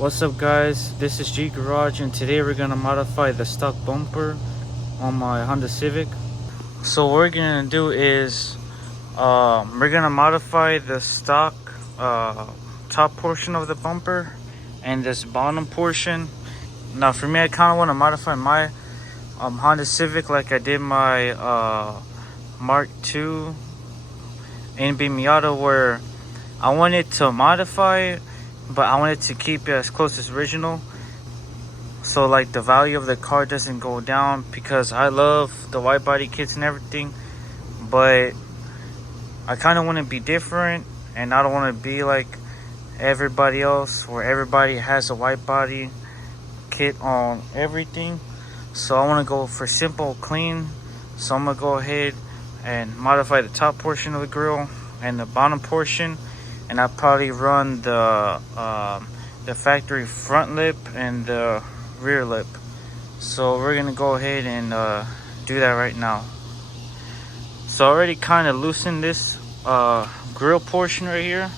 What's up guys, this is G Garage and today we're gonna modify the stock bumper on my Honda Civic. So what we're gonna do is we're gonna modify the stock top portion of the bumper and this bottom portion. Now for me, I kind of want to modify my Honda Civic like I did my Mark II NB Miata, where I wanted to modify it, but I wanted to keep it as close as original, so like the value of the car doesn't go down, because I love the wide body kits and everything, but I kind of want to be different and I don't want to be like everybody else where everybody has a wide body kit on everything. So I want to go for simple, clean. So I'm gonna go ahead and modify the top portion of the grill and the bottom portion, and I'll probably run the factory front lip and the rear lip. So we're gonna go ahead and do that right now. So I already kind of loosened this grill portion right here,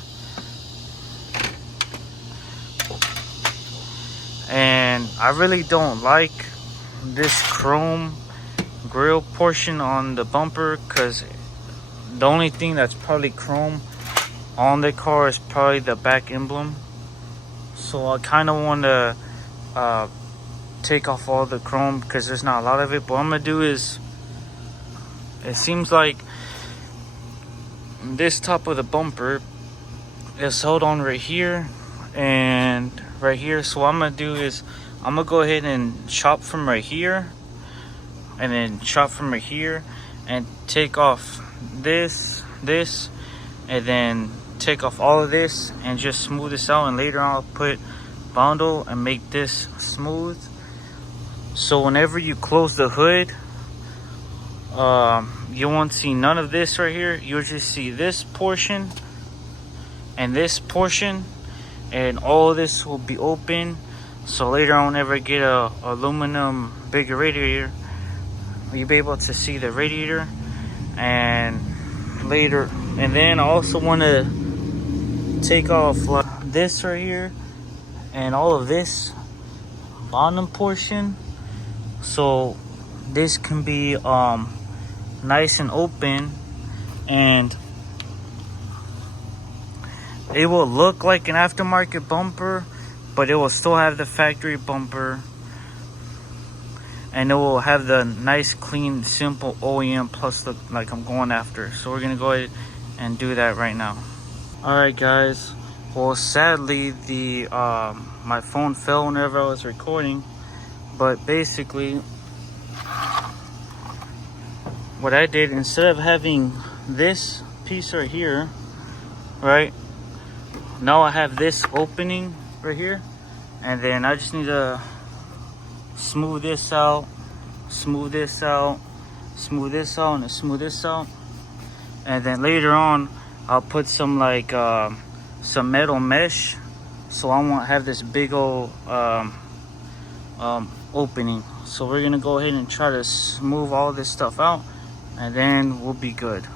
and I really don't like this chrome grill portion on the bumper, because the only thing that's probably chrome on the car is probably the back emblem. So I kind of want to take off all the chrome because there's not a lot of it. But what I'm gonna do is, it seems like this top of the bumper is held on right here and right here. So what I'm gonna do is I'm gonna go ahead and chop from right here and then chop from right here and take off this, and then take off all of this and just smooth this out, and later on I'll put Bondo and make this smooth. So whenever you close the hood, you won't see none of this right here. You'll just see this portion and this portion, and all of this will be open. So later on, whenever I get a aluminum bigger radiator, you'll be able to see the radiator. And later, and then I also want to take off like this right here and all of this bottom portion, so this can be nice and open, and it will look like an aftermarket bumper, but it will still have the factory bumper, and it will have the nice, clean, simple OEM plus look like I'm going after. So we're gonna go ahead and do that right now. All right, guys. Well, sadly, the my phone fell whenever I was recording, but basically, what I did, instead of having this piece right here, right, now I have this opening right here, and then I just need to smooth this out, smooth this out, smooth this out, and smooth this out. And then later on, I'll put some like some metal mesh, so I won't have this big old opening. So we're gonna go ahead and try to smooth all this stuff out, and then we'll be good.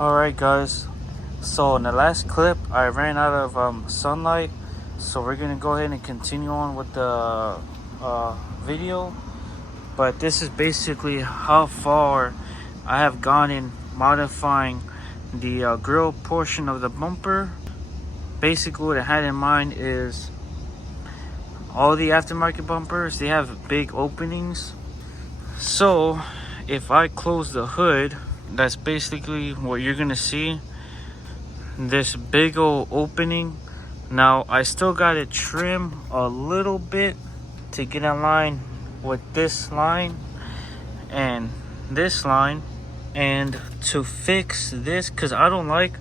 Alright guys, so in the last clip I ran out of sunlight, so we're gonna go ahead and continue on with the video. But this is basically how far I have gone in modifying the grill portion of the bumper. Basically what I had in mind is all the aftermarket bumpers, they have big openings. So if I close the hood, that's basically what you're gonna see, this big old opening. Now I still gotta trim a little bit to get in line with this line and this line, and to fix this, because I don't like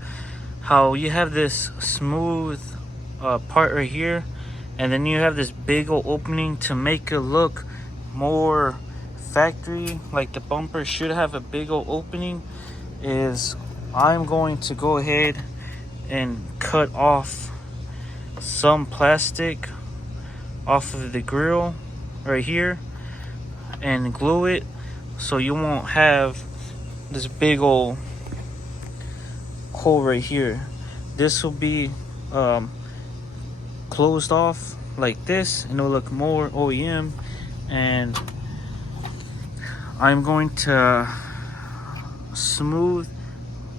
how you have this smooth part right here and then you have this big old opening to make it look more factory, like the bumper should have a big old opening. Is I'm going to go ahead and cut off some plastic off of the grill right here and glue it so you won't have this big old hole right here. This will be closed off like this and it'll look more OEM. And I'm going to smooth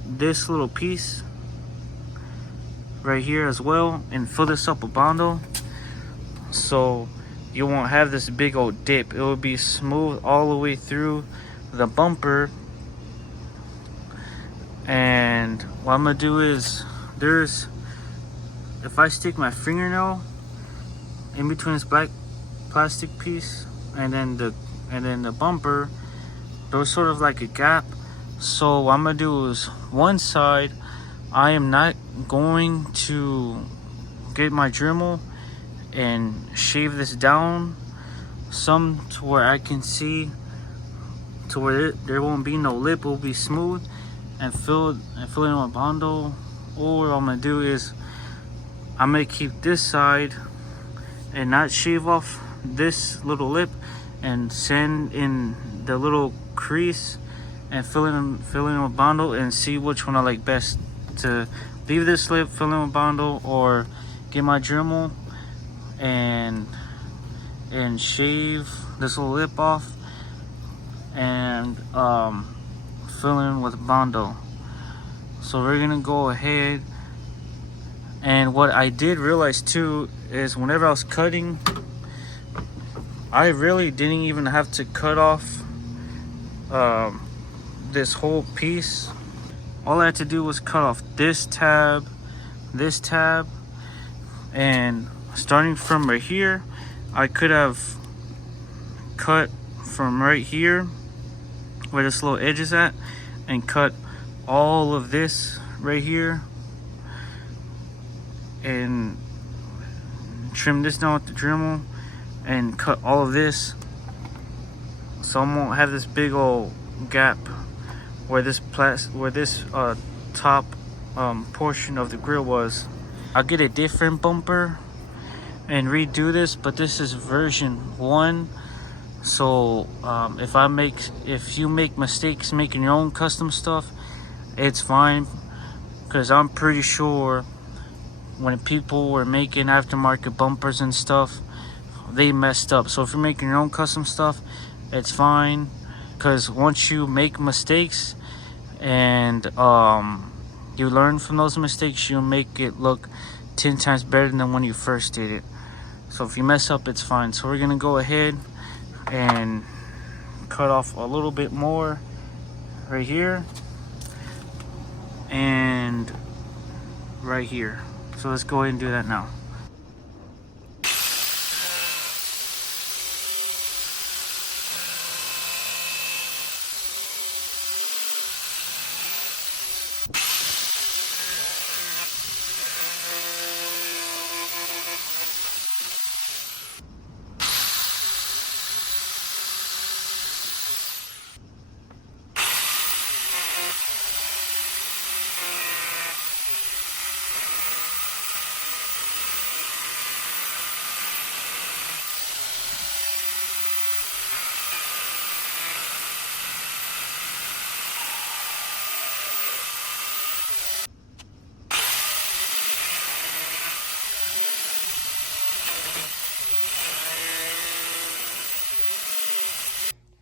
this little piece right here as well and fill this up with Bondo so you won't have this big old dip. It will be smooth all the way through the bumper. And what I'm gonna do is, if I stick my fingernail in between this black plastic piece and then the bumper, there's sort of like a gap. So what I'm gonna do is, one side I am not going to get my Dremel and shave this down some to where I can see to where there won't be no lip, it will be smooth and fill it in with Bondo. Or what I'm gonna do is I'm gonna keep this side and not shave off this little lip and sand in the little crease and fill in with Bondo and see which one I like best, to leave this lip, fill in with Bondo, or get my Dremel and shave this little lip off and fill in with Bondo. So we're gonna go ahead, and what I did realize too is whenever I was cutting, I really didn't even have to cut off this whole piece. All I had to do was cut off this tab, and starting from right here, I could have cut from right here where this little edge is at and cut all of this right here and trim this down with the Dremel and cut all of this so I won't have this big old gap where this top portion of the grill was. I'll get a different bumper and redo this, but this is version 1. So if you make mistakes making your own custom stuff, it's fine, because I'm pretty sure when people were making aftermarket bumpers and stuff, they messed up. So if you're making your own custom stuff, it's fine, because once you make mistakes and you learn from those mistakes, you'll make it look 10 times better than when you first did it. So if you mess up, it's fine. So we're gonna go ahead and cut off a little bit more right here and right here. So let's go ahead and do that now.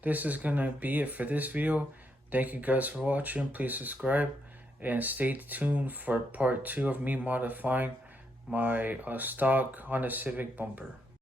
this is gonna be it for this video. Thank you guys for watching. Please subscribe and stay tuned for part 2 of me modifying my stock Honda Civic bumper.